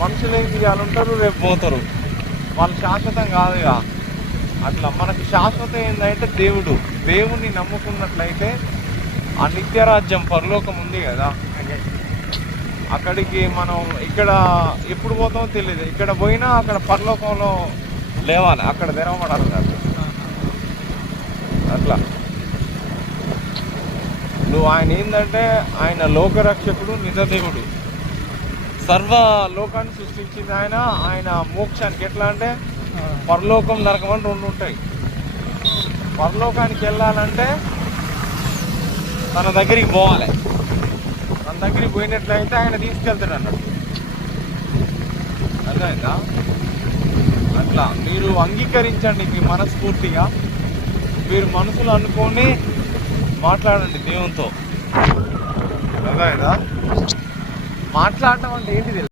మనుషులు ఏం చేయాలి ఉంటారు, రేపు పోతారు, వాళ్ళు శాశ్వతం కాదుగా. అట్లా మనకు శాశ్వతం ఏంటంటే దేవుడు. దేవుణ్ణి నమ్ముకున్నట్లయితే ఆ నిత్యరాజ్యం పరలోకం ఉంది కదా, అక్కడికి మనం ఇక్కడ ఎప్పుడు పోతామో తెలియదు. ఇక్కడ పోయినా అక్కడ పరలోకంలో లేవాలి, అక్కడ తెరవబడాలి కాదు. అట్లా నువ్వు ఆయన ఏంటంటే ఆయన లోకరక్షకుడు, నిజదేవుడు, సర్వ లోకాన్ని సృష్టించింది ఆయన. ఆయన మోక్షానికి ఎట్లా అంటే పరలోకం, నరకం అని రెండు ఉంటాయి. పరలోకానికి వెళ్ళాలంటే తన దగ్గరికి పోవాలి. తన దగ్గరికి పోయినట్లయితే ఆయన తీసుకెళ్తాడు అన్నట్టు. అర్థమైందా? అట్లా మీరు అంగీకరించండి, మీ మనస్ఫూర్తిగా మీరు మనసులో అనుకొని మాట్లాడండి దేవునితో. అర్థమైందా? మాట్లాడటం అంటే ఏంటిది?